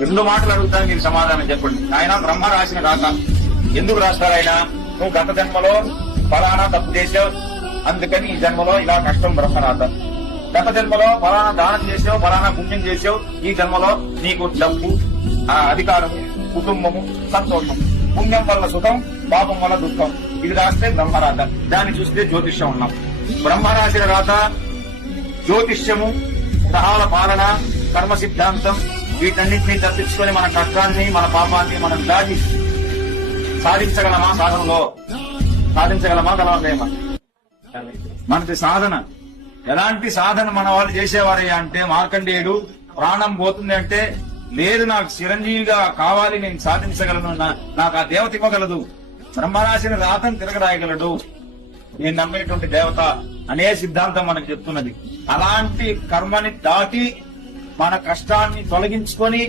రెండు మాటలు అడుగుతాను, మీరు సమాధానం చెప్పండి. ఆయన బ్రహ్మ రాసిన రాత ఎందుకు రాస్తారు? ఆయన నువ్వు గత జన్మలో ఫలానా తప్పు చేసావు, అందుకని ఈ జన్మలో ఇలా కష్టం బ్రహ్మ రాత. గత జన్మలో ఫలానా దానం చేసావు, ఫలానా పుణ్యం చేసావు, ఈ జన్మలో నీకు డబ్బు, అధికారము, కుటుంబము, సంతోషం. పుణ్యం వల్ల సుఖం, పాపం వల్ల దుఃఖం. ఇది రాస్తే బ్రహ్మరాత. దాన్ని చూస్తే జ్యోతిష్యం ఉన్నాం. బ్రహ్మ రాసిన రాత, జ్యోతిష్యము, గ్రహాల పాలన, కర్మ సిద్ధాంతం, వీటన్నింటినీ తప్పించుకొని మన కష్టాన్ని, మన పాపాన్ని మనం దాటి సాధించగలమా? సాధనలో సాధించగలమా? గలమా? మనది సాధన. ఎలాంటి సాధన మన వాళ్ళు చేసేవారయ్యా అంటే, మార్కండేయుడు ప్రాణం పోతుంది అంటే, లేదు నాకు చిరంజీవిగా కావాలి, నేను సాధించగలను, నాకు ఆ దేవత ఇవ్వగలదు, బ్రహ్మ రాసిన రాతను తిరగరాయగలడు, నేను నమ్మేటువంటి దేవత అనే సిద్ధాంతం మనకు చెప్తున్నది. అలాంటి కర్మని దాటి మన కష్టాన్ని తొలగించుకొని